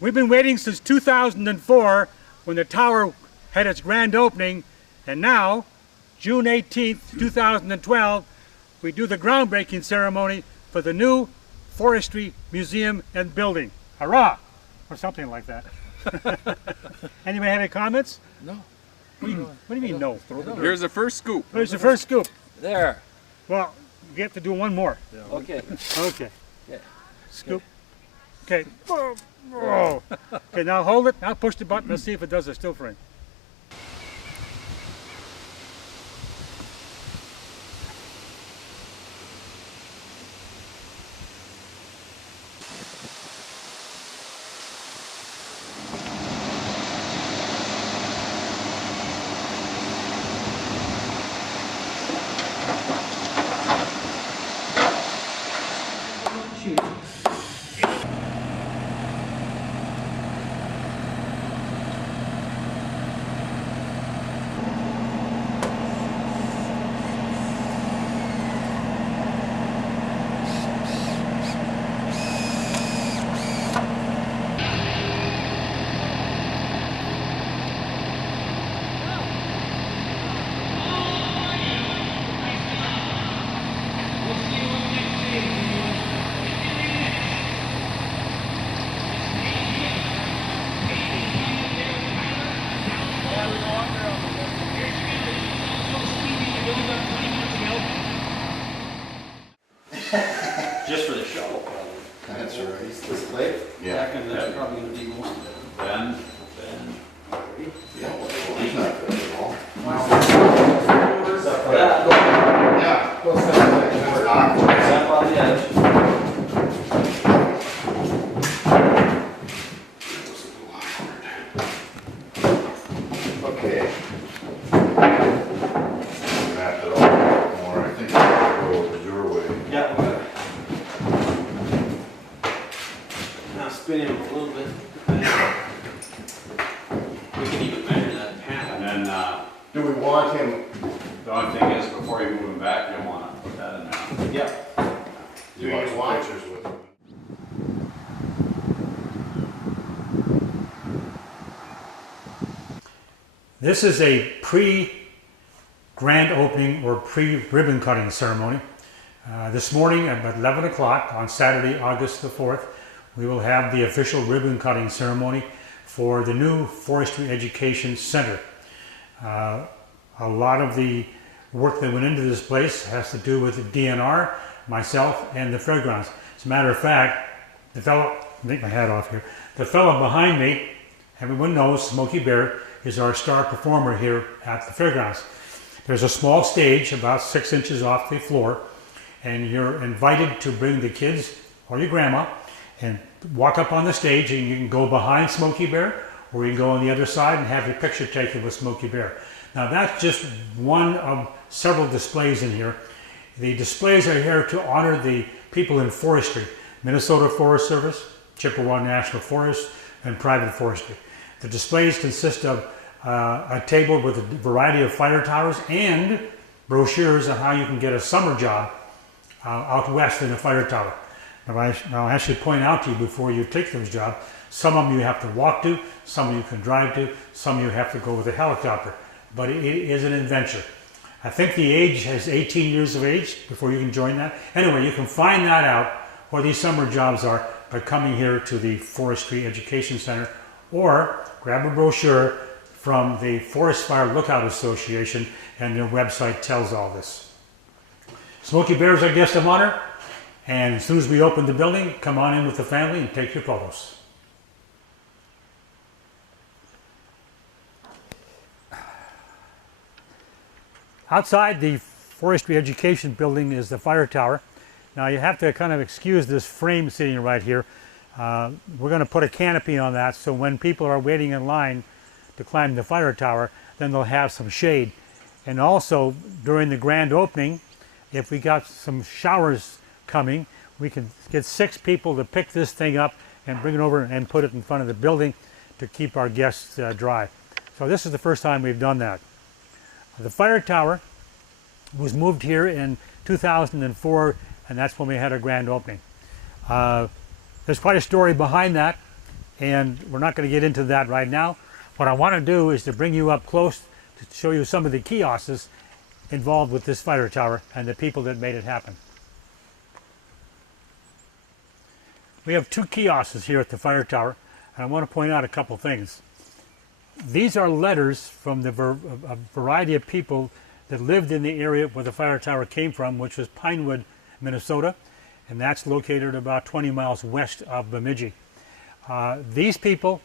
We've been waiting since 2004 when the tower had its grand opening, and now, June 18th, 2012, we do the groundbreaking ceremony for the new Forestry Museum and Building. Hurrah! Or something like that. Anybody have any comments? No. What do you mean no? Here's the first scoop. Here's the first scoop. There. Well, you have to do one more. Okay. Okay. Yeah. Scoop. Okay. Whoa. Okay, now hold it. Now push the button. Let's see if it does a still frame. Just for the show. That's right. This plate? Yeah. That's probably going to be most of it. Ben. Yeah, well, he's not good at all. Except for that. Yeah. Well, that's awkward. Step on the edge. Okay. Wrap it all more. I think I'll go your way. Yeah. Now spin him a little bit. We can even measure that pan. And then Do we want him? The only thing is, before you move him back, you'll want to put that in there. Yep. Do you want some pictures with him? This is a pre-grand opening or pre-ribbon cutting ceremony. This morning at 11 o'clock on Saturday, August the 4th, we will have the official ribbon cutting ceremony for the new Forestry Education Center. A lot of the work that went into this place has to do with the DNR, myself, and the Fairgrounds. As a matter of fact, the fellow, take my hat off here, the fellow behind me, everyone knows, Smokey Bear, is our star performer here at the Fairgrounds. There's a small stage about 6 inches off the floor, and you're invited to bring the kids or your grandma and walk up on the stage, and you can go behind Smokey Bear, or you can go on the other side and have your picture taken with Smokey Bear. Now that's just one of several displays in here. The displays are here to honor the people in forestry, Minnesota Forest Service, Chippewa National Forest, and private forestry. The displays consist of a table with a variety of fire towers and brochures on how you can get a summer job out west in a fire tower. Now I actually point out to you before you take those jobs, some of them you have to walk to, some of you can drive to, some you have to go with a helicopter. But it is an adventure. I think the age has 18 years of age before you can join that. Anyway, you can find that out, what these summer jobs are, by coming here to the Forestry Education Center, or grab a brochure from the Forest Fire Lookout Association, and their website tells all this. Smokey Bear is our guest of honor, and as soon as we open the building, come on in with the family and take your photos. Outside the Forestry Education Building is the fire tower. Now you have to kind of excuse this frame sitting right here. We're going to put a canopy on that, so when people are waiting in line to climb the fire tower, then they'll have some shade. And also during the grand opening, if we got some showers coming, we can get 6 people to pick this thing up and bring it over and put it in front of the building to keep our guests dry. So this is the first time we've done that. The fire tower was moved here in 2004, and that's when we had our grand opening. There's quite a story behind that, and we're not going to get into that right now. What I want to do is to bring you up close to show you some of the kiosks involved with this fire tower and the people that made it happen. We have 2 kiosks here at the fire tower, and I want to point out a couple things. These are letters from a variety of people that lived in the area where the fire tower came from, which was Pinewood, Minnesota, and that's located about 20 miles west of Bemidji. These people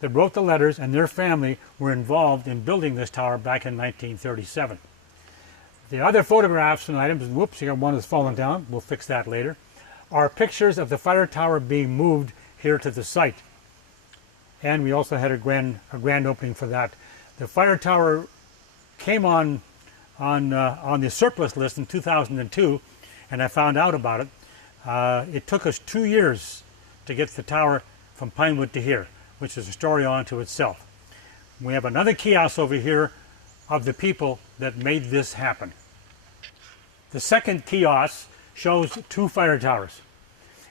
that wrote the letters and their family were involved in building this tower back in 1937. The other photographs and items, whoops, you got one that's fallen down, we'll fix that later, are pictures of the fire tower being moved here to the site. And we also had a grand opening for that. The fire tower came on the surplus list in 2002, and I found out about it. It took us 2 years to get the tower from Pinewood to here, which is a story unto itself. We have another kiosk over here of the people that made this happen. The second kiosk shows 2 fire towers.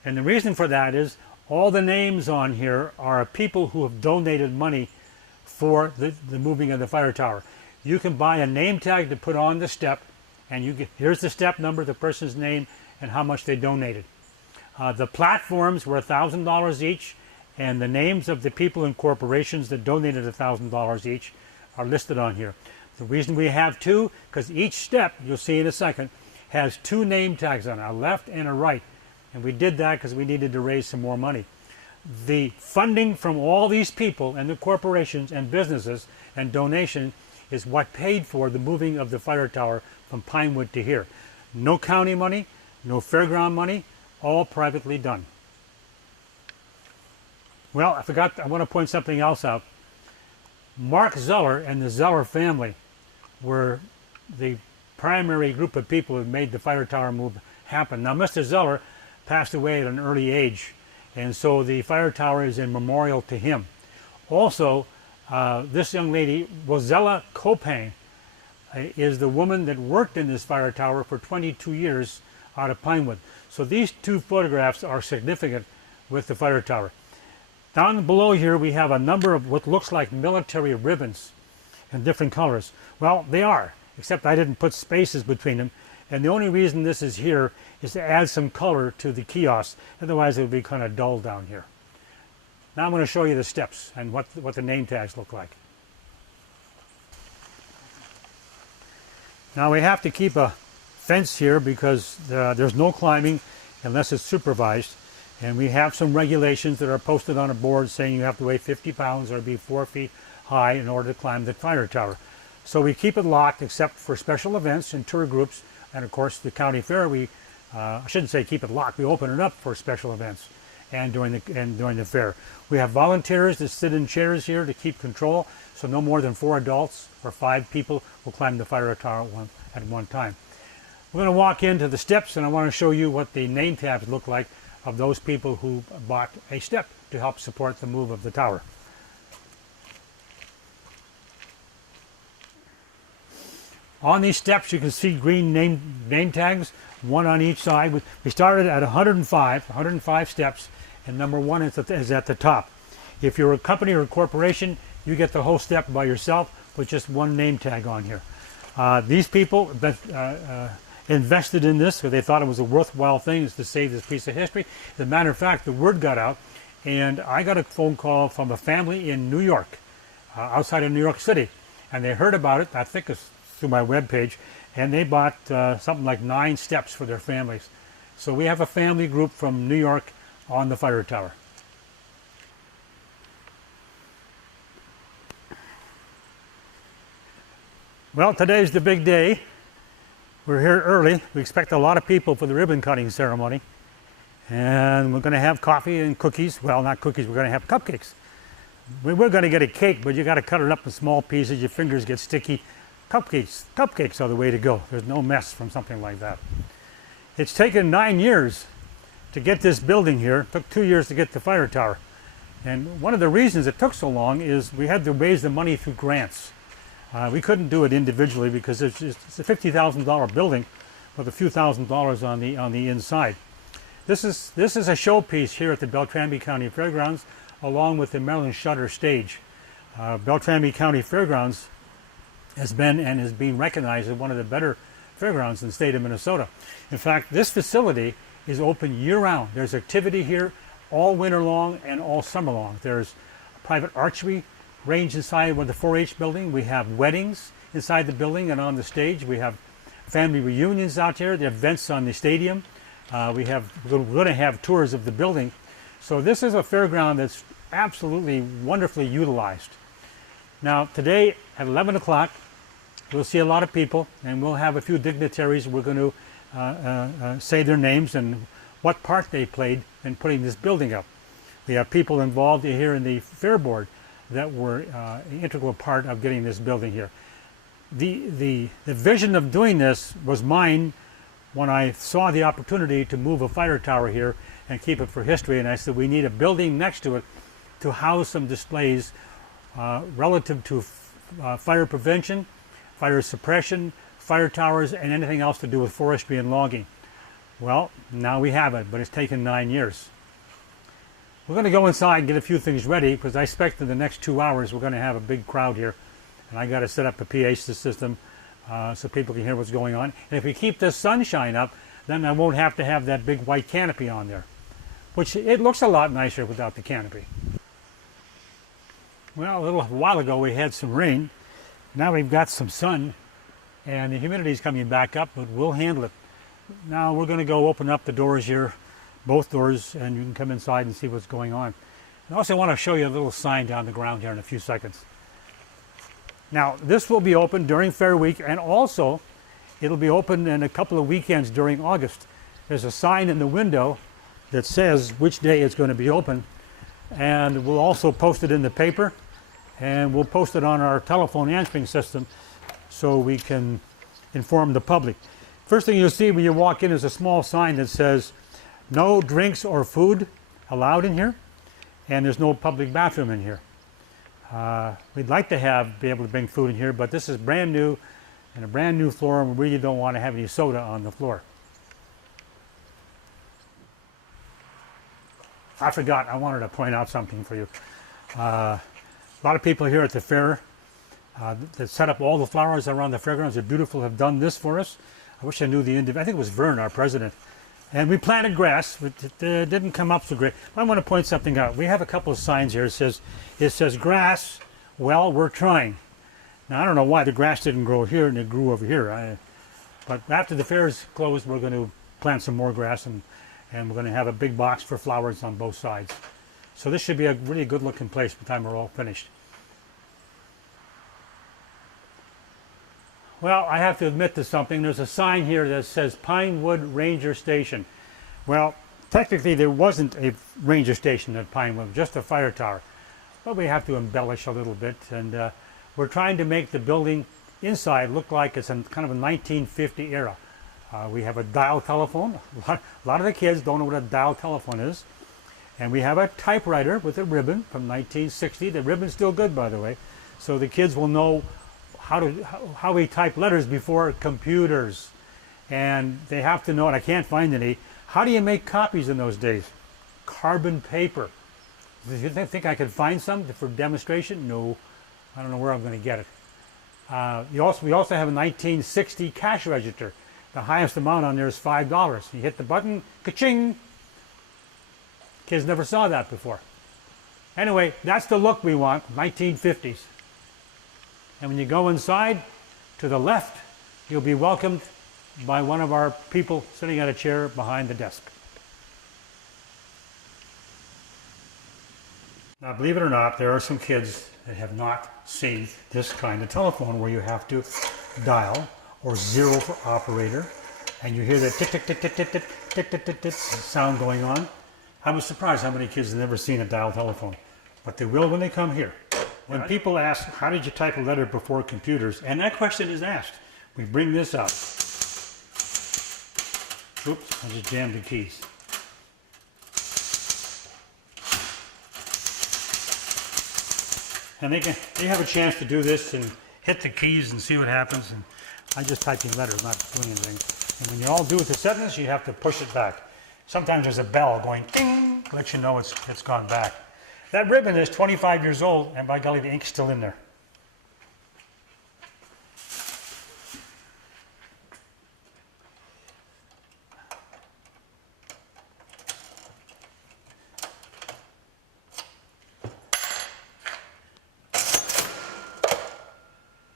And the reason for that is all the names on here are people who have donated money for the moving of the fire tower. You can buy a name tag to put on the step, and here's the step number, the person's name, and how much they donated. The platforms were $1,000 each, and the names of the people and corporations that donated $1,000 each are listed on here. The reason we have 2, because each step, you'll see in a second, has 2 name tags on it, a left and a right. And we did that because we needed to raise some more money. The funding from all these people and the corporations and businesses and donation is what paid for the moving of the fire tower from Pinewood to here. No county money, no fairground money, all privately done. Well, I want to point something else out. Mark Zeller and the Zeller family were the primary group of people who made the fire tower move happen. Now, Mr. Zeller passed away at an early age, and so the fire tower is in memorial to him. Also, this young lady, Rosella Copang, is the woman that worked in this fire tower for 22 years out of Pinewood. So these 2 photographs are significant with the fire tower. Down below here we have a number of what looks like military ribbons in different colors. Well, they are, except I didn't put spaces between them. And the only reason this is here is to add some color to the kiosk. Otherwise it would be kind of dull down here. Now I'm going to show you the steps and what the name tags look like. Now we have to keep a fence here because there's no climbing unless it's supervised. And we have some regulations that are posted on a board saying you have to weigh 50 pounds or be 4 feet high in order to climb the fire tower. So we keep it locked except for special events and tour groups. And of course the county fair, I shouldn't say keep it locked, we open it up for special events and during the fair. We have volunteers that sit in chairs here to keep control, so no more than 4 adults or 5 people will climb the fire tower at one time. We're going to walk into the steps, and I want to show you what the name tags look like of those people who bought a step to help support the move of the tower. On these steps you can see green name tags, 1 on each side. We started at 105 steps, and number 1 is at the top. If you're a company or a corporation, you get the whole step by yourself with just 1 name tag on here. These people invested in this because they thought it was a worthwhile thing to save this piece of history. As a matter of fact, the word got out, and I got a phone call from a family in New York, outside of New York City, and they heard about it, I think it's through my webpage, and they bought something like 9 steps for their families. So we have a family group from New York on the fire tower. Well, today's the big day. We're here early. We expect a lot of people for the ribbon cutting ceremony. And we're going to have coffee and cookies. Well, not cookies, we're going to have cupcakes. We're going to get a cake, but you got to cut it up in small pieces. Your fingers get sticky. Cupcakes are the way to go. There's no mess from something like that. It's taken 9 years to get this building here. It took 2 years to get the fire tower. And one of the reasons it took so long is we had to raise the money through grants. We couldn't do it individually because it's a $50,000 building with a few $1,000s on the inside. This is a showpiece here at the Beltrami County Fairgrounds along with the Maryland Shutter Stage. Beltrami County Fairgrounds has been and is being recognized as one of the better fairgrounds in the state of Minnesota. In fact, this facility is open year-round. There's activity here all winter long and all summer long. There's a private archery range inside with the 4-H building. We have weddings inside the building and on the stage. We have family reunions out there. The events on the stadium. We're going to have tours of the building. So this is a fairground that's absolutely wonderfully utilized. Now today at 11 o'clock, we'll see a lot of people, and we'll have a few dignitaries. We're going to say their names and what part they played in putting this building up. We have people involved here in the fair board that were an integral part of getting this building here. The vision of doing this was mine when I saw the opportunity to move a fire tower here and keep it for history, and I said we need a building next to it to house some displays relative to fire prevention, fire suppression, fire towers, and anything else to do with forestry and logging. Well, now we have it, but it's taken 9 years. We're going to go inside and get a few things ready, because I expect in the next 2 hours we're going to have a big crowd here, and I got to set up a PA system so people can hear what's going on. And if we keep the sunshine up, then I won't have to have that big white canopy on there, which it looks a lot nicer without the canopy. Well, a little while ago we had some rain. Now we've got some sun, and the humidity is coming back up, but we'll handle it. Now we're going to go open up the doors here, both doors, and you can come inside and see what's going on. And also I want to show you a little sign down the ground here in a few seconds. Now this will be open during Fair Week, and also it'll be open in a couple of weekends during August. There's a sign in the window that says which day it's going to be open, and we'll also post it in the paper, and we'll post it on our telephone answering system so we can inform the public. First thing you'll see when you walk in is a small sign that says no drinks or food allowed in here, and there's no public bathroom in here. We'd like to be able to bring food in here, but this is brand new and a brand new floor, and we really don't want to have any soda on the floor. I forgot, I wanted to point out something for you. A lot of people here at the fair that set up all the flowers around the fairgrounds. They're beautiful, have done this for us. I wish I knew the individual. I think it was Vern, our president. And we planted grass, but it didn't come up so great. I want to point something out. We have a couple of signs here. It says grass, well, we're trying. Now, I don't know why the grass didn't grow here and it grew over here. But after the fair is closed, we're going to plant some more grass, and we're going to have a big box for flowers on both sides. So this should be a really good looking place by the time we're all finished. Well, I have to admit to something. There's a sign here that says Pinewood Ranger Station. Well, technically there wasn't a ranger station at Pinewood, just a fire tower. But we have to embellish a little bit, and we're trying to make the building inside look like it's in kind of a 1950 era. We have a dial telephone. A lot of the kids don't know what a dial telephone is. And we have a typewriter with a ribbon from 1960. The ribbon's still good, by the way. So the kids will know how we type letters before computers. And they have to know, and I can't find any, how do you make copies in those days? Carbon paper. Do you think I could find some for demonstration? No. I don't know where I'm going to get it. We also have a 1960 cash register. The highest amount on there is $5. You hit the button, ka-ching. Kids never saw that before. Anyway, that's the look we want, 1950s. And when you go inside, to the left, you'll be welcomed by one of our people sitting at a chair behind the desk. Now, believe it or not, there are some kids that have not seen this kind of telephone where you have to dial, or 0 for operator, and you hear that tick, tick, tick, tick, tick, tick, tick, tick, tick, tick sound going on. I was surprised how many kids have never seen a dial telephone, but they will when they come here. When people ask, how did you type a letter before computers? And that question is asked. We bring this out. Oops, I just jammed the keys. And they have a chance to do this and hit the keys and see what happens. And I'm just typing letters, not doing anything. And when you all do it to sentence, you have to push it back. Sometimes there's a bell going ding, let you know it's gone back. That ribbon is 25 years old, and by golly, the ink's still in there.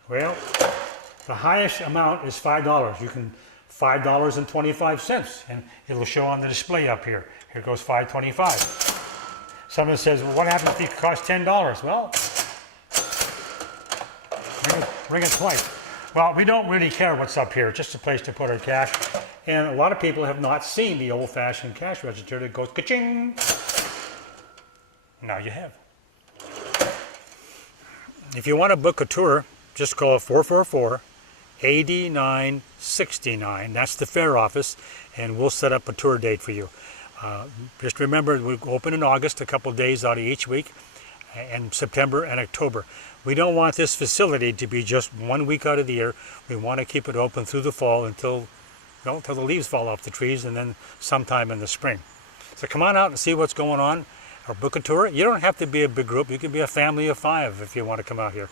Well, the highest amount is $5. You can $5.25, and it'll show on the display up here. Here goes $5.25. Someone says, well, what happens if it costs $10? Well, ring it twice. Well, we don't really care what's up here, just a place to put our cash. And a lot of people have not seen the old-fashioned cash register that goes ka-ching. Now you have. If you want to book a tour, just call 444-8969. That's the fair office, and we'll set up a tour date for you. Just remember, we open in August, a couple of days out of each week, and September and October. We don't want this facility to be just 1 week out of the year. We want to keep it open through the fall until the leaves fall off the trees, and then sometime in the spring. So come on out and see what's going on, or book a tour. You don't have to be a big group. You can be a family of 5 if you want to come out here.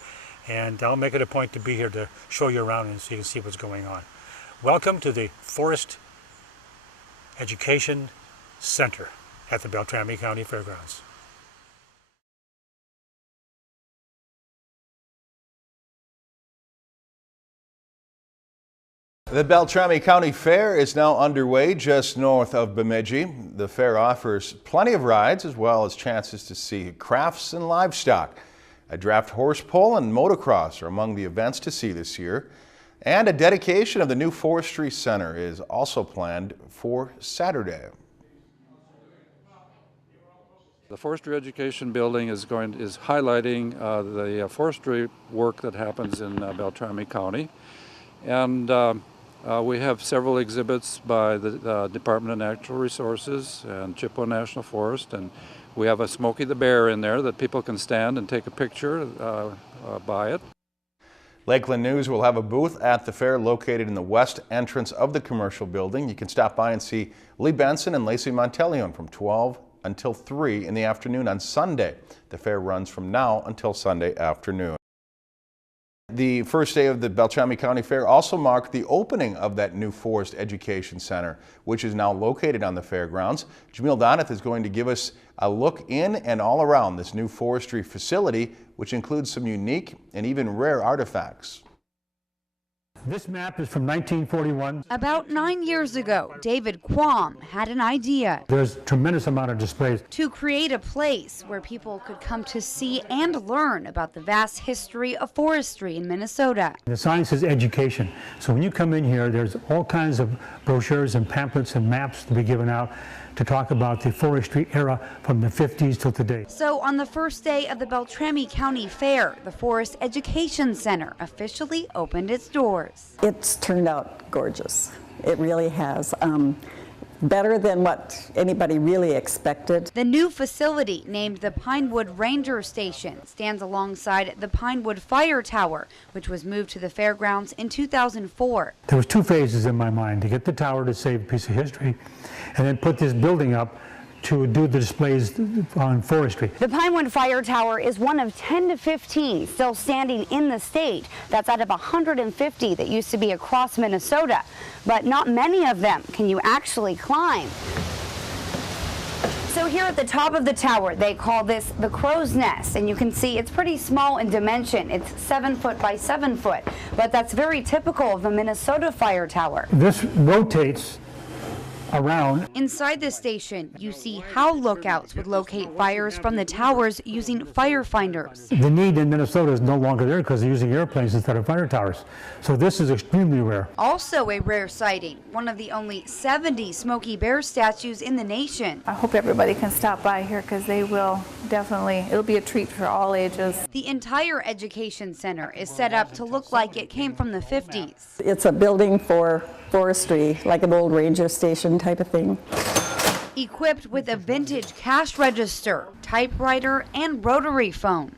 And I'll make it a point to be here to show you around and so you can see what's going on. Welcome to the Forest Education Center at the Beltrami County Fairgrounds. The Beltrami County Fair is now underway just north of Bemidji. The fair offers plenty of rides as well as chances to see crafts and livestock. A draft horse pull and motocross are among the events to see this year. And a dedication of the new Forestry Center is also planned for Saturday. The Forestry Education Building is highlighting the forestry work that happens in Beltrami County. And we have several exhibits by the Department of Natural Resources and Chippewa National Forest, and we have a Smokey the Bear in there that people can stand and take a picture by it. Lakeland News will have a booth at the fair located in the west entrance of the commercial building. You can stop by and see Lee Benson and Lacey Monteleone from 12 until 3 in the afternoon on Sunday. The fair runs from now until Sunday afternoon. The first day of the Beltrami County Fair also marked the opening of that new Forest Education Center, which is now located on the fairgrounds. Jamil Doneth is going to give us a look in and all around this new forestry facility, which includes some unique and even rare artifacts. This map is from 1941. About 9 years ago, David Quam had an idea There's a tremendous amount of displays. to create a place where people could come to see and learn about the vast history of forestry in Minnesota. The sign says education. So when you come in here, there's all kinds of brochures and pamphlets and maps to be given out to talk about the forestry era from the 50s till today. So on the first day of the Beltrami County Fair, the Forest Education Center officially opened its doors. It's turned out gorgeous. It really has. Better than what anybody really expected. The new facility, named the Pinewood Ranger Station, stands alongside the Pinewood Fire Tower, which was moved to the fairgrounds in 2004. There was 2 phases in my mind: to get the tower to save a piece of history, and then put this building up to do the displays on forestry. The Pinewood Fire Tower is one of 10 to 15 still standing in the state. That's out of 150 that used to be across Minnesota. But not many of them can you actually climb. So here at the top of the tower, they call this the crow's nest, and you can see it's pretty small in dimension. It's 7 foot by 7 foot, but that's very typical of the Minnesota Fire Tower. This rotates around. Inside the station, you see how lookouts would locate fires from the towers using firefinders. The need in Minnesota is no longer there because they're using airplanes instead of fire towers. So this is extremely rare. Also a rare sighting, one of the only 70 Smokey Bear statues in the nation. I hope everybody can stop by here because they will definitely, it'll be a treat for all ages. The entire education center is set up to look like it came from the 50s. It's a building for forestry, like an old ranger station type of thing. Equipped with a vintage cash register, typewriter, and rotary phone.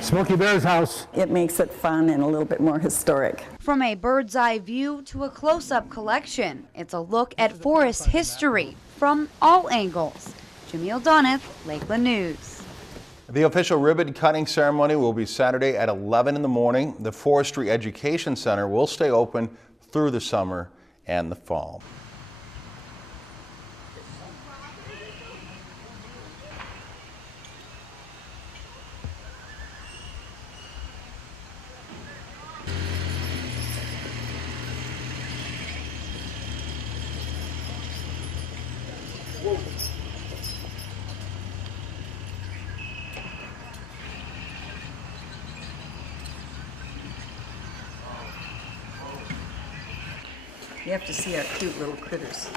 Smokey Bear's house. It makes it fun and a little bit more historic. From a bird's eye view to a close-up collection, it's a look at forest history from all angles. Jamil Doneth, Lakeland News. The official ribbon cutting ceremony will be Saturday at 11 in the morning. The Forestry Education Center will stay open through the summer and the fall. You have to see our cute little critters.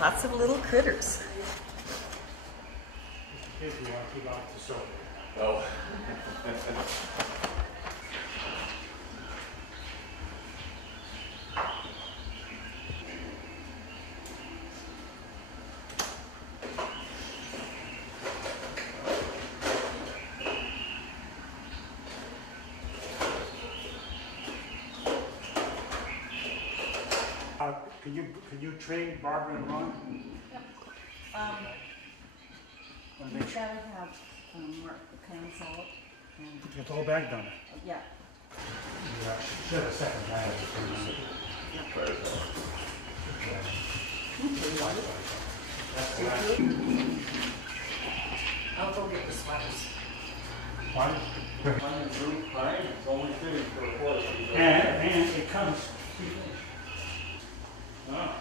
Lots of little critters. Oh. Can you train Barbara and Ron? We've got to have mark the pan salt and Get the whole bag done. yeah. Should have a second bag. I'll go get the sweaters. One. It's only fitting for a horse. And it comes. Ah.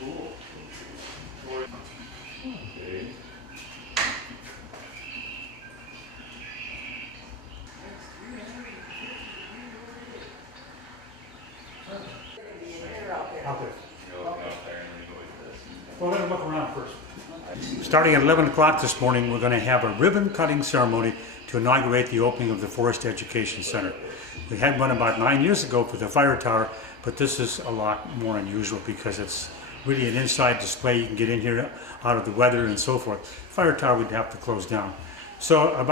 Cool. Okay. Out there. Go up there and then go like this. Well, let him look around first. Starting at 11 o'clock this morning, we're going to have a ribbon cutting ceremony to inaugurate the opening of the Forest Education Center. We had one about 9 years ago for the fire tower, but this is a lot more unusual because it's really an inside display. You can get in here out of the weather and so forth. Fire tower we'd have to close down. So at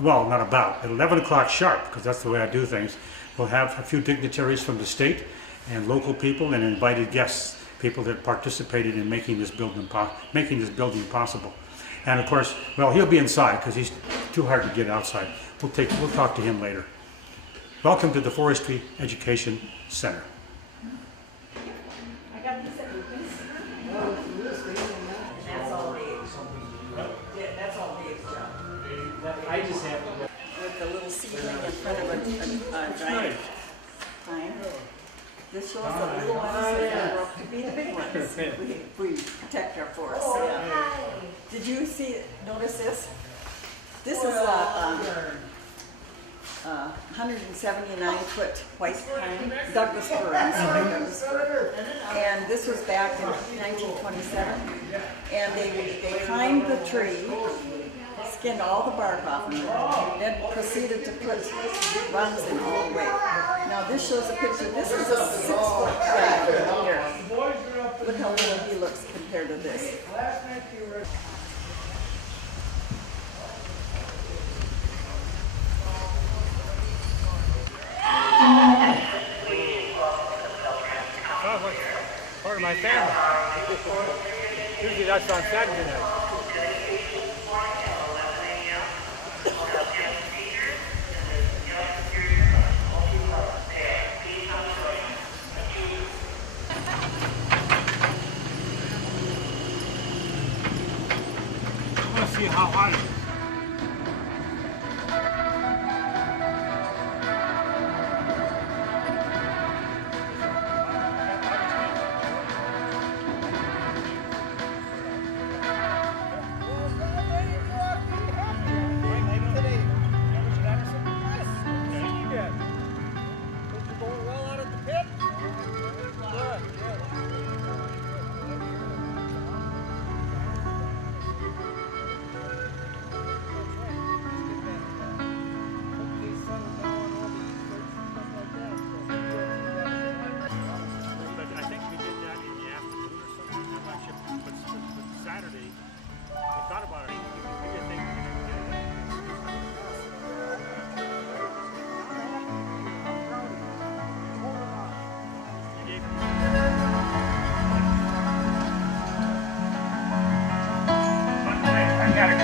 11 o'clock sharp, because that's the way I do things, we'll have a few dignitaries from the state and local people and invited guests, people that participated in making this building possible. And of course, well, he'll be inside because he's too hard to get outside. We'll talk to him later. Welcome to the Forestry Education Center. I got these at Lucas. That's all Dave's. Yeah, that's all Dave's job. I just have With the little seedling in front of a giant pine. This shows the little ones that grow up to be the big ones. We protect our forests. Yeah. Did you notice this? This is a 179-foot white pine, Douglas fir, I'm sorry, Douglas fir. And this was back in 1927. And they climbed the tree, skinned all the bark off of it, then proceeded to put runs in all the way. Now this shows a picture. This is a 6-foot guy here. Look how little he looks compared to this. Sounds like part of my family. Usually that's on Saturday night. I want to see how hot it is.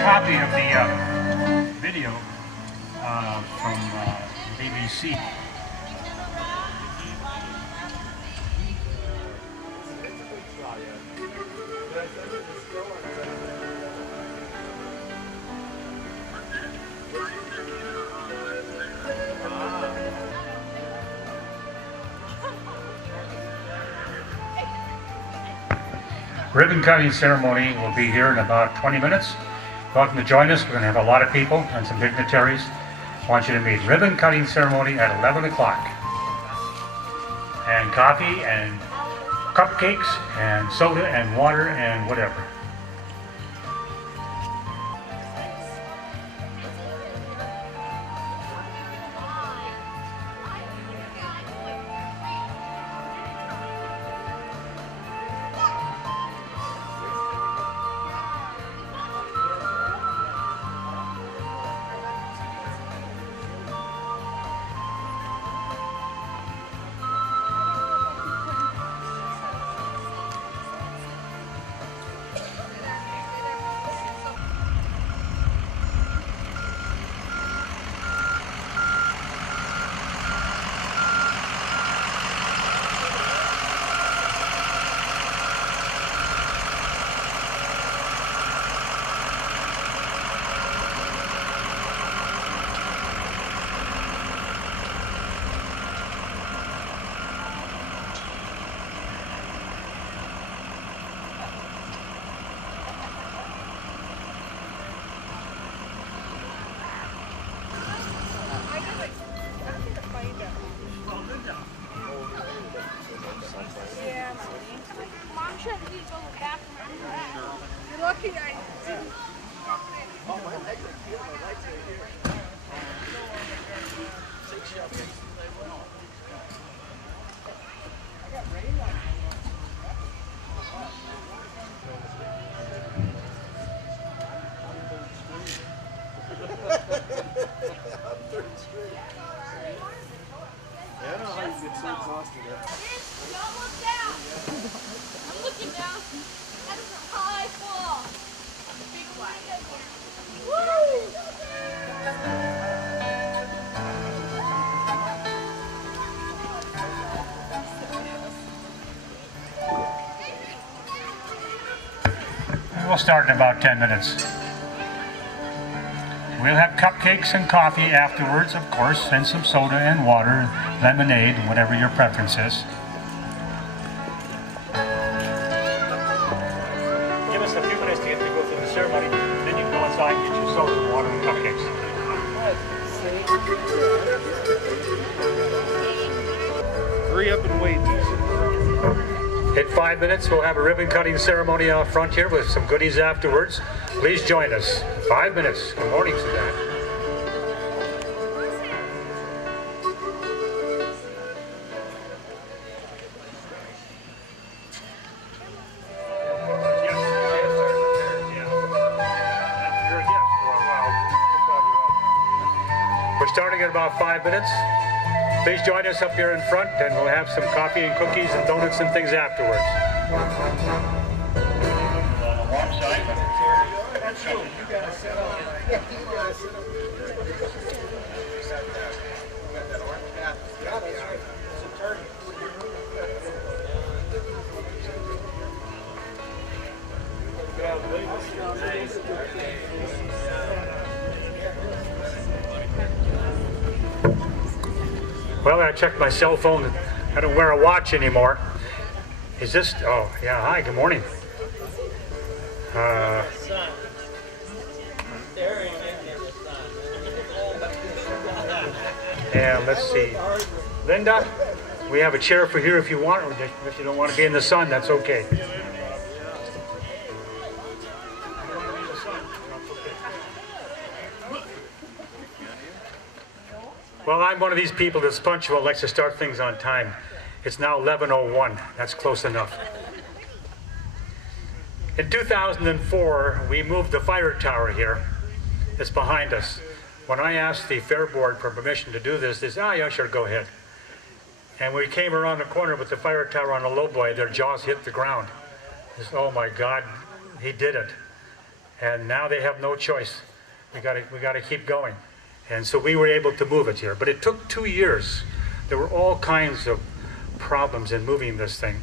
copy of the video from BBC. Ribbon cutting ceremony will be here in about 20 minutes. Welcome to join us. We're going to have a lot of people and some dignitaries. I want you to meet. Ribbon cutting ceremony at 11 o'clock. And coffee and cupcakes and soda and water and whatever. We'll start in about 10 minutes. We'll have cupcakes and coffee afterwards, of course, and some soda and water, lemonade, whatever your preference is. Give us a few minutes to go through the ceremony, then you can go inside and get your soda and water and cupcakes. Hurry up and wait. In 5 minutes, we'll have a ribbon cutting ceremony out front here with some goodies afterwards. Please join us. 5 minutes. Good morning, Suzanne. We're starting in about 5 minutes. Please join us up here in front, and we'll have some coffee and cookies and donuts and things afterwards. On the warm side. Well, I checked my cell phone. I don't wear a watch anymore. Is this? Oh, yeah. Hi. Good morning. And let's see, Linda. We have a chair for here if you want, or if you don't want to be in the sun, that's okay. Well, I'm one of these people that's punctual, likes to start things on time. It's now 11:01. That's close enough. In 2004, we moved the fire tower here. It's behind us. When I asked the Fair Board for permission to do this, they said, yeah, sure, go ahead. And we came around the corner with the fire tower on a lowboy, their jaws hit the ground. They said, oh my God, he did it. and now they have no choice. We got to keep going. And so we were able to move it here. But it took 2 years. There were all kinds of problems in moving this thing.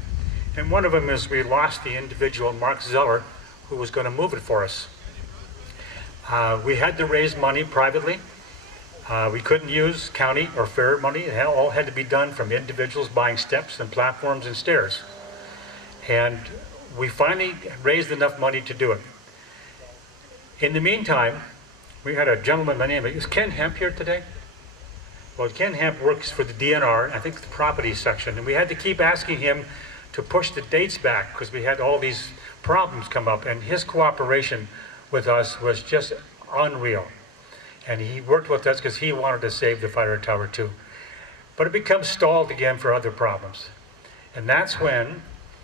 And one of them is we lost the individual, Mark Zeller, who was going to move it for us. We had to raise money privately. We couldn't use county or fair money. It all had to be done from individuals buying steps and platforms and stairs. And we finally raised enough money to do it. In the meantime, we had a gentleman by the name of, is Ken Hemp here today? Well, Ken Hemp works for the DNR, I think the property section, and we had to keep asking him to push the dates back because we had all these problems come up, and his cooperation with us was just unreal. And he worked with us because he wanted to save the fire tower too. But it becomes stalled again for other problems. And that's when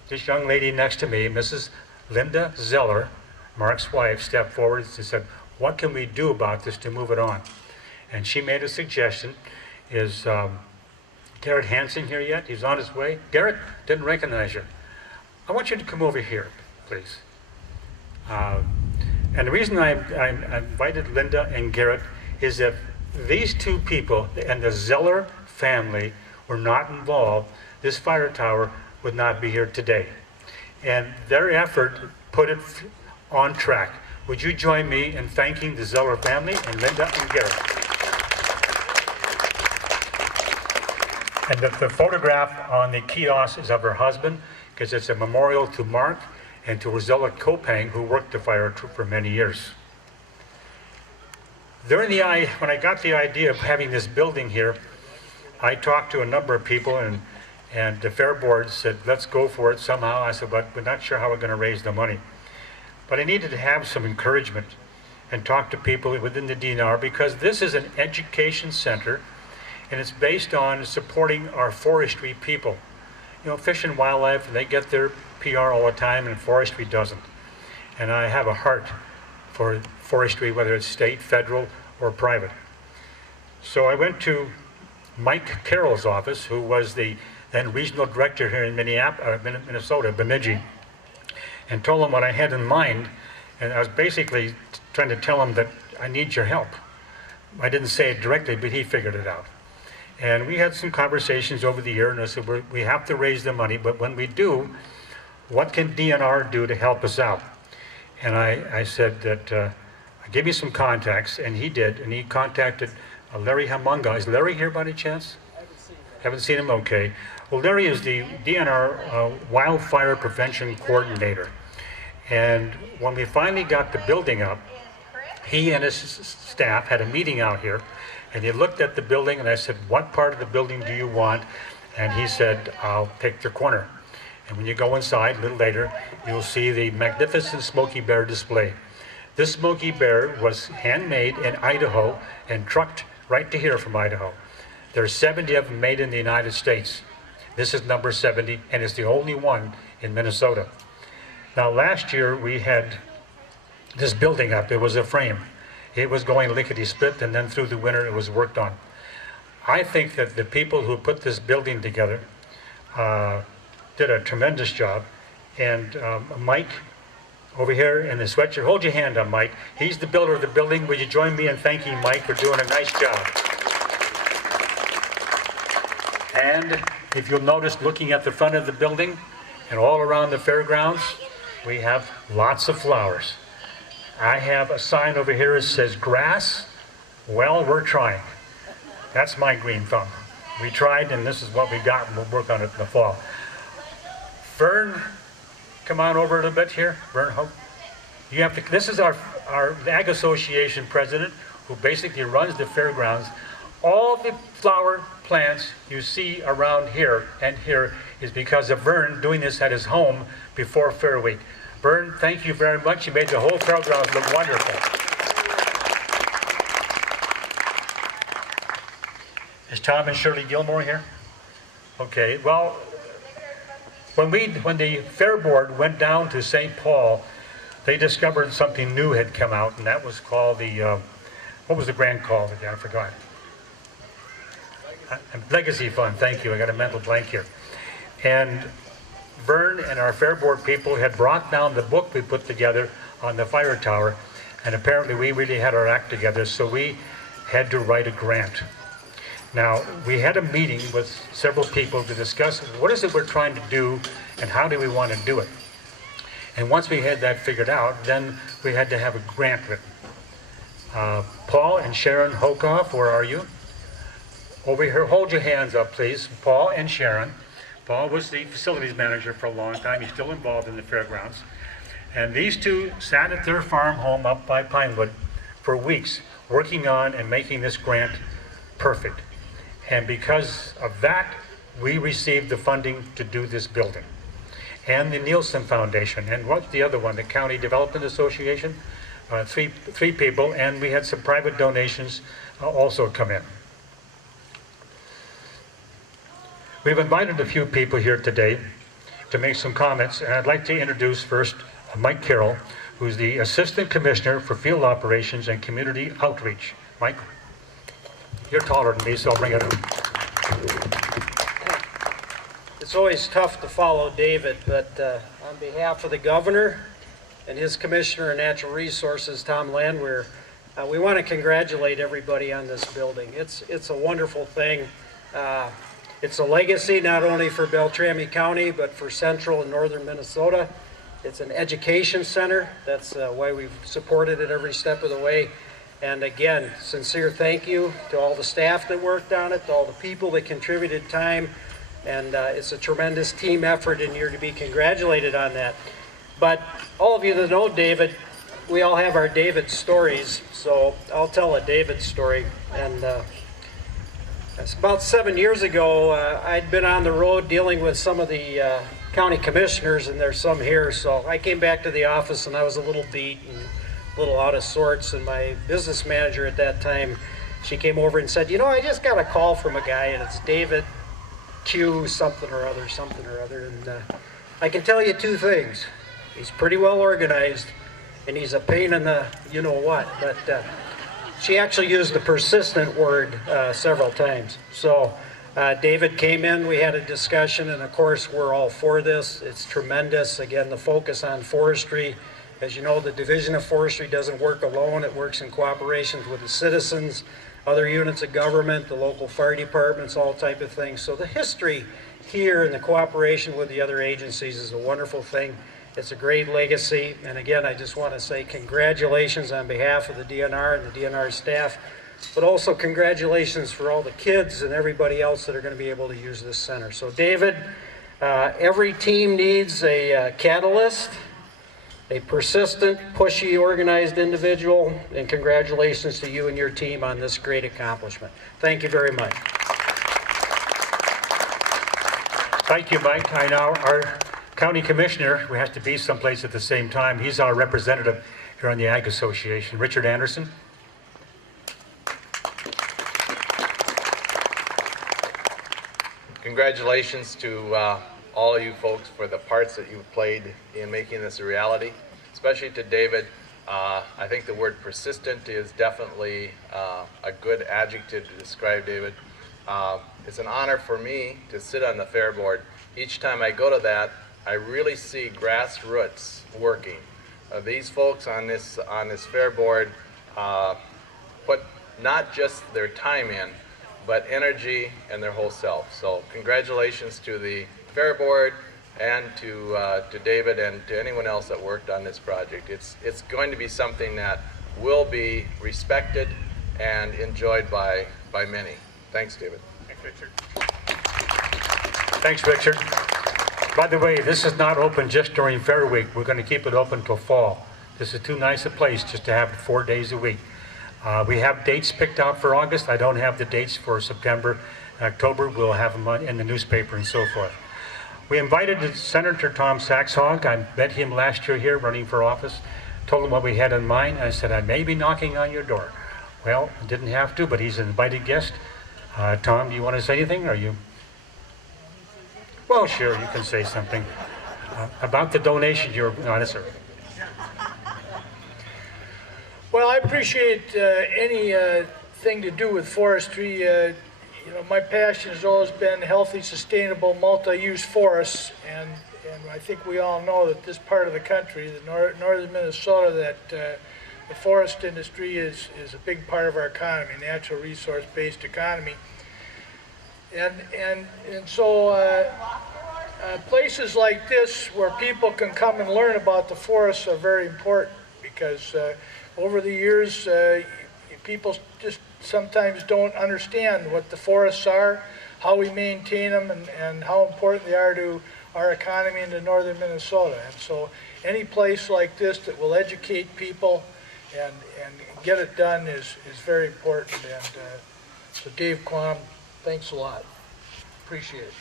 this young lady next to me, Mrs. Linda Zeller, Mark's wife, stepped forward and said, what can we do about this to move it on? And she made a suggestion. Is Garrett Hansen here yet? He's on his way. Garrett, didn't recognize you. I want you to come over here, please. And the reason I invited Linda and Garrett is that these two people and the Zeller family were not involved, this fire tower would not be here today. And their effort put it on track. Would you join me in thanking the Zeller family and Linda and Garrett? And the photograph on the kiosk is of her husband, because it's a memorial to Mark and to Rosella Kopang, who worked the fire troop for many years. When I got the idea of having this building here, I talked to a number of people, and the fair board said, let's go for it somehow. I said, but we're not sure how we're going to raise the money. But I needed to have some encouragement and talk to people within the DNR, because this is an education center, and it's based on supporting our forestry people. You know, Fish and Wildlife, they get their PR all the time, and forestry doesn't. And I have a heart for forestry, whether it's state, federal, or private. So I went to Mike Carroll's office, who was the then regional director here in Minnesota, Bemidji, and told him what I had in mind. And I was basically trying to tell him that I need your help. I didn't say it directly, but he figured it out. And we had some conversations over the year, and I said, we have to raise the money, but when we do, what can DNR do to help us out? And I said that I give you some contacts, and he did, and he contacted Larry Hamunga. Is Larry here by any chance? Haven't seen him? Okay. Well, Larry is the DNR Wildfire Prevention Coordinator. And when we finally got the building up, he and his staff had a meeting out here, and he looked at the building, and I said, what part of the building do you want? And he said, I'll take the corner. And when you go inside a little later, you'll see the magnificent Smokey Bear display. This Smokey Bear was handmade in Idaho and trucked right to here from Idaho. There are 70 of them made in the United States. This is number 70, and it's the only one in Minnesota. Now, last year we had this building up. It was a frame. It was going lickety-split, and then through the winter it was worked on. I think that the people who put this building together did a tremendous job. And Mike, over here in the sweatshirt, hold your hand up, Mike. He's the builder of the building. Would you join me in thanking Mike for doing a nice job? And if you'll notice, looking at the front of the building and all around the fairgrounds, we have lots of flowers. I have a sign over here that says grass. Well, we're trying. That's my green thumb. We tried, and this is what we got, and we'll work on it in the fall. Vern, come on over a little bit here. Vern, you have to. This is our Ag Association president, who basically runs the fairgrounds. All the flower plants you see around here and here is because of Vern doing this at his home before Fair Week. Vern, thank you very much. You made the whole fairgrounds look wonderful. Is Tom and Shirley Gilmore here? Okay, well, when the Fair Board went down to St. Paul, they discovered something new had come out, and that was called the, what was the grant called again? I forgot. Legacy Fund, thank you. I got a mental blank here. And Vern and our Fair Board people had brought down the book we put together on the fire tower, and apparently we really had our act together, so we had to write a grant. Now, we had a meeting with several people to discuss what is it we're trying to do and how do we want to do it. And once we had that figured out, then we had to have a grant written. Paul and Sharon Hokoff, where are you? Over here, hold your hands up, please. Paul and Sharon. Paul was the facilities manager for a long time. He's still involved in the Fairgrounds. And these two sat at their farm home up by Pinewood for weeks, working on and making this grant perfect. And because of that, we received the funding to do this building. And the Nielsen Foundation, and what's the other one? The County Development Association, three people, and we had some private donations also come in. We've invited a few people here today to make some comments, and I'd like to introduce first Mike Carroll, who's the Assistant Commissioner for Field Operations and Community Outreach. Mike, you're taller than me, so I'll bring it up. It's always tough to follow David, but on behalf of the governor and his Commissioner of Natural Resources, Tom Landwehr, we want to congratulate everybody on this building. It's a wonderful thing. It's a legacy not only for Beltrami County, but for central and northern Minnesota. It's an education center. That's why we've supported it every step of the way. And again, sincere thank you to all the staff that worked on it, to all the people that contributed time. And it's a tremendous team effort, and you're to be congratulated on that. But all of you that know David, we all have our David stories. So I'll tell a David story. And it's about 7 years ago, I'd been on the road dealing with some of the county commissioners, and there's some here. So I came back to the office and I was a little beat and a little out of sorts. And my business manager at that time, she came over and said, you know, I just got a call from a guy and it's David Q something or other. And I can tell you two things. He's pretty well organized and he's a pain in the you-know-what. But she actually used the persistent word several times. So David came in, we had a discussion, and of course we're all for this. It's tremendous. Again, the focus on forestry. As you know, the Division of Forestry doesn't work alone. It works in cooperation with the citizens, other units of government, the local fire departments, all type of things. So the history here and the cooperation with the other agencies is a wonderful thing. It's a great legacy. And again, I just want to say congratulations on behalf of the DNR and the DNR staff, but also congratulations for all the kids and everybody else that are going to be able to use this center. So David, every team needs a catalyst, a persistent, pushy, organized individual, and congratulations to you and your team on this great accomplishment. Thank you very much. Thank you, Mike. I know our county commissioner, who has to be someplace at the same time, he's our representative here on the Ag Association, Richard Anderson. Congratulations to all of you folks for the parts that you've played in making this a reality, especially to David. I think the word persistent is definitely a good adjective to describe David. It's an honor for me to sit on the Fair Board. Each time I go to that, I really see grassroots working. These folks on this Fair Board put not just their time in, but energy and their whole self. So congratulations to the Fair Board and to David and to anyone else that worked on this project. It's going to be something that will be respected and enjoyed by many. Thanks, David. Thanks, Richard. Thanks, Richard. By the way, this is not open just during Fair Week. We're going to keep it open till fall. This is too nice a place just to have it 4 days a week. We have dates picked out for August. I don't have the dates for September, October. We'll have them in the newspaper and so forth. We invited Senator Tom Saxhog. I met him last year here running for office, told him what we had in mind. I said, I may be knocking on your door. Well, I didn't have to, but he's an invited guest. Tom, do you want to say anything? Are you? Well, sure, you can say something. About the donation you're on, sir. Well, I appreciate anything to do with forestry. You know, my passion has always been healthy, sustainable, multi-use forests, and and I think we all know that this part of the country, the northern Minnesota, that the forest industry is a big part of our economy, natural resource-based economy. And so places like this where people can come and learn about the forests are very important, because over the years people just sometimes don't understand what the forests are, how we maintain them, and how important they are to our economy in the northern Minnesota. And so any place like this that will educate people and get it done is very important. And so Dave Quam, thanks a lot. Appreciate it.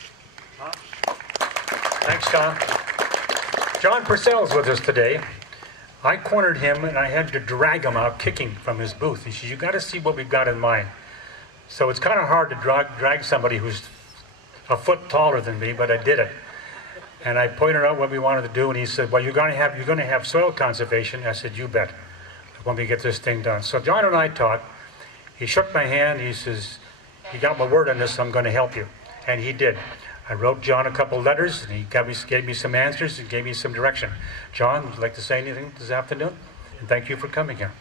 Thanks, John. John Purcell's with us today. I cornered him and I had to drag him out kicking from his booth. He said, you got to see what we've got in mind. So it's kind of hard to drag somebody who's a foot taller than me, but I did it. And I pointed out what we wanted to do, and he said, well, you're going to have soil conservation. I said, you bet, when we get this thing done. So John and I talked. He shook my hand. He says, you got my word on this, so I'm going to help you. And he did. I wrote John a couple letters, and he gave me some answers and gave me some direction. John, would you like to say anything this afternoon? And thank you for coming here.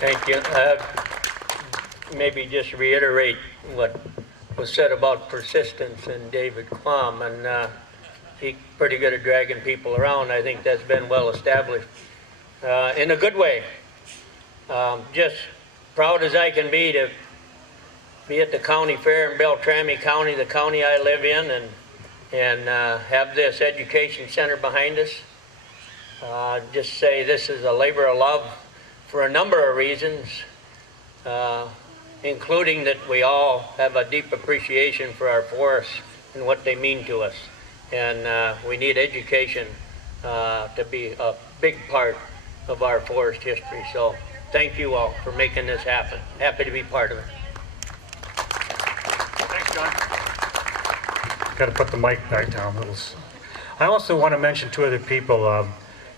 Thank you. Maybe just reiterate what was said about persistence and David Quam, and he's pretty good at dragging people around. I think that's been well established in a good way. Just proud as I can be to be at the county fair in Beltrami County, the county I live in, and have this education center behind us. Just say this is a labor of love for a number of reasons, including that we all have a deep appreciation for our forests and what they mean to us. And we need education to be a big part of our forest history. So thank you all for making this happen. Happy to be part of it. Thanks, John. Got to put the mic back down a little. I also want to mention two other people.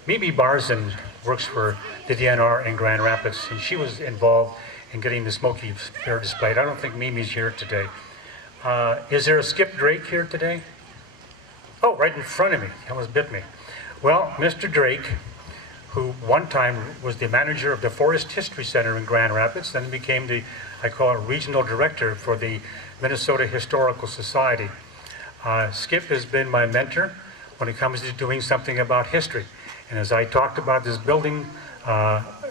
Mimi Barzin works for the DNR in Grand Rapids, and she was involved in getting the Smoky Bear displayed. I don't think Mimi's here today. Is there a Skip Drake here today? Oh, right in front of me. He almost bit me. Well, Mr. Drake, who one time was the manager of the Forest History Center in Grand Rapids, then became the, I call it, regional director for the Minnesota Historical Society. Skip has been my mentor when it comes to doing something about history. And as I talked about this building,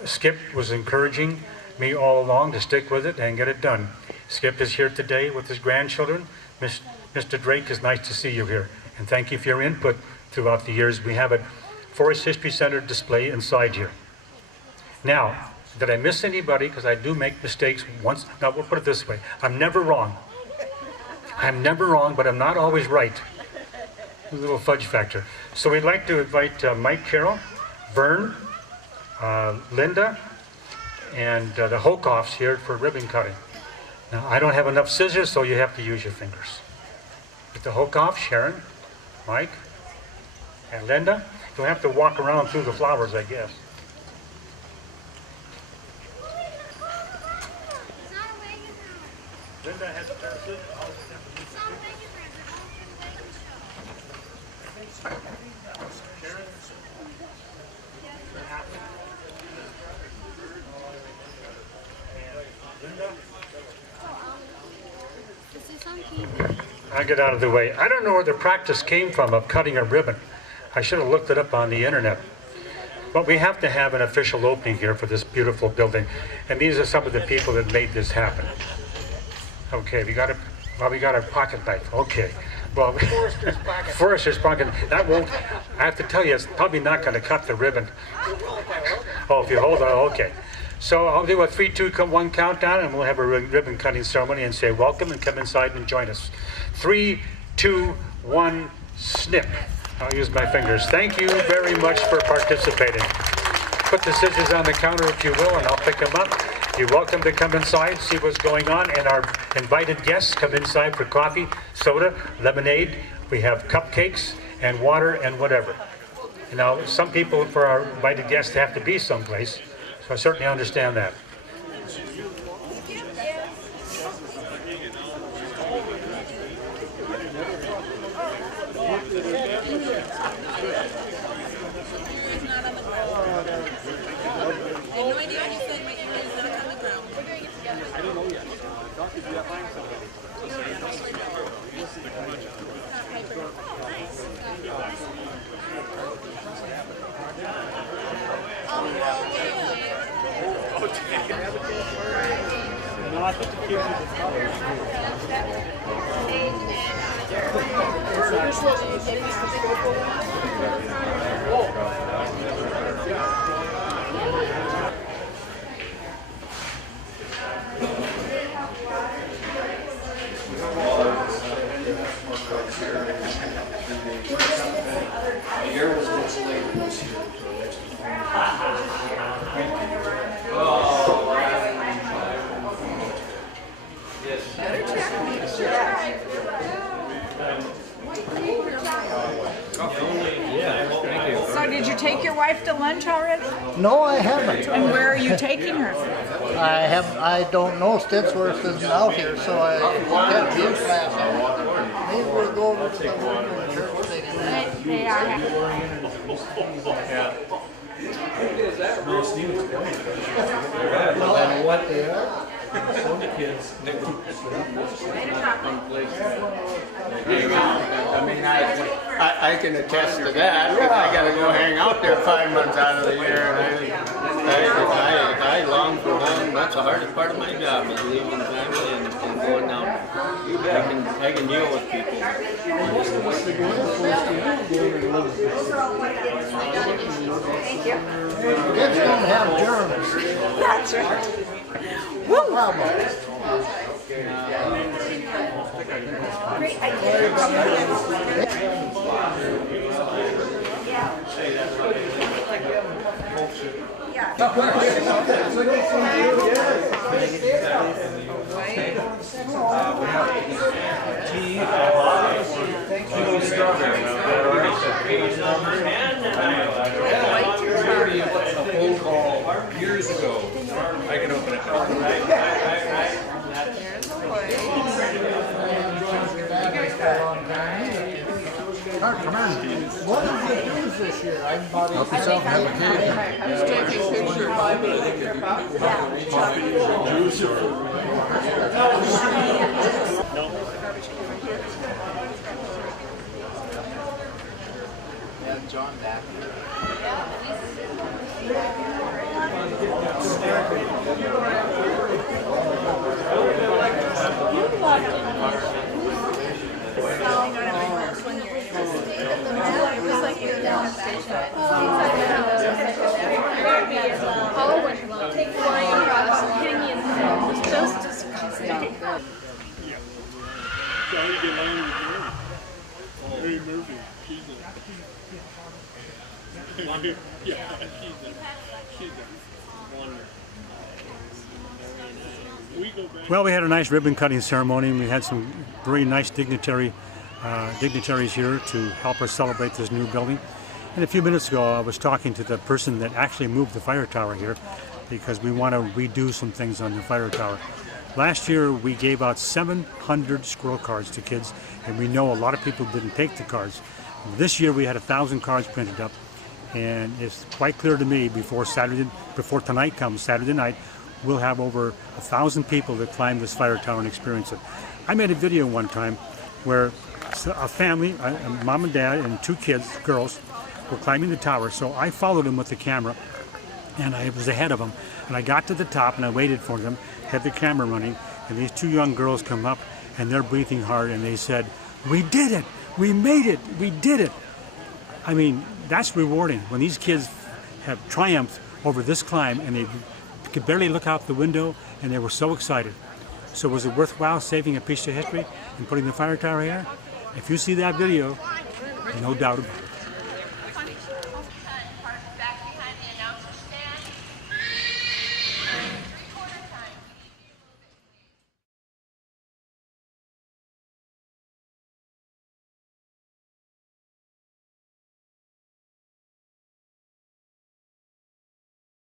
Skip was encouraging me all along to stick with it and get it done. Skip is here today with his grandchildren. Mr. Drake, it's nice to see you here. And thank you for your input throughout the years. We have a Forest History Center display inside here. Now, did I miss anybody? Because I do make mistakes once. Now, we'll put it this way. I'm never wrong. I'm never wrong, but I'm not always right. A little fudge factor. So we'd like to invite Mike Carroll, Vern, Linda, and the Hokoffs here for ribbon cutting. Now, I don't have enough scissors, so you have to use your fingers. With the Hokoffs, Sharon, Mike, and Linda, you'll have to walk around through the flowers, I guess. Linda has scissors. I get out of the way. I don't know where the practice came from of cutting a ribbon. I should have looked it up on the internet. But we have to have an official opening here for this beautiful building. And these are some of the people that made this happen. Okay, we got a pocket knife. Okay. Well, Forester's pocket. That won't, I have to tell you, it's probably not going to cut the ribbon. Oh, if you hold on, okay. So I'll do a 3, 2, 1 countdown, and we'll have a ribbon cutting ceremony and say welcome and come inside and join us. 3, 2, 1, snip. I'll use my fingers. Thank you very much for participating. Put the scissors on the counter if you will, and I'll pick them up. You're welcome to come inside, see what's going on, and our invited guests come inside for coffee, soda, lemonade. We have cupcakes and water and whatever. Now, some people, for our invited guests, have to be someplace, so I certainly understand that. So did you take your wife to lunch already? No, I haven't. And where are you taking her? I don't know. Stitsworth isn't out here, so I can't be in class. Maybe we'll go over to the Lutheran church thing. They are. What they are? Some kids, they would hang out. I mean, I can attest to that, because I gotta go hang out there 5 months out of the year, and I long for home. That's the hardest part of my job, is leaving family and going out. I can deal with people. Thank you. Kids don't have germs. That's right. Woo! Great idea. A phone call years ago. I can open it. Come on. What is the news this year? Help yourself, have a cake. He's taking pictures. Yeah, John back. Well, we had a nice ribbon cutting ceremony, and we had some very nice dignitaries here to help us celebrate this new building. And a few minutes ago, I was talking to the person that actually moved the fire tower here, because we want to redo some things on the fire tower. Last year, we gave out 700 squirrel cards to kids, and we know a lot of people didn't take the cards. This year, we had 1,000 cards printed up, and it's quite clear to me before tonight comes, Saturday night, we'll have over 1,000 people that climb this fire tower and experience it. I made a video one time where a family, a mom and dad and 2 kids, girls, were climbing the tower. So I followed them with the camera, and I was ahead of them. And I got to the top and I waited for them, had the camera running, and these 2 young girls come up and they're breathing hard and they said, "We did it! We made it! We did it!" I mean, that's rewarding when these kids have triumphed over this climb and they could barely look out the window and they were so excited. So was it worthwhile saving a piece of history and putting the fire tower here? If you see that video, no doubt about it.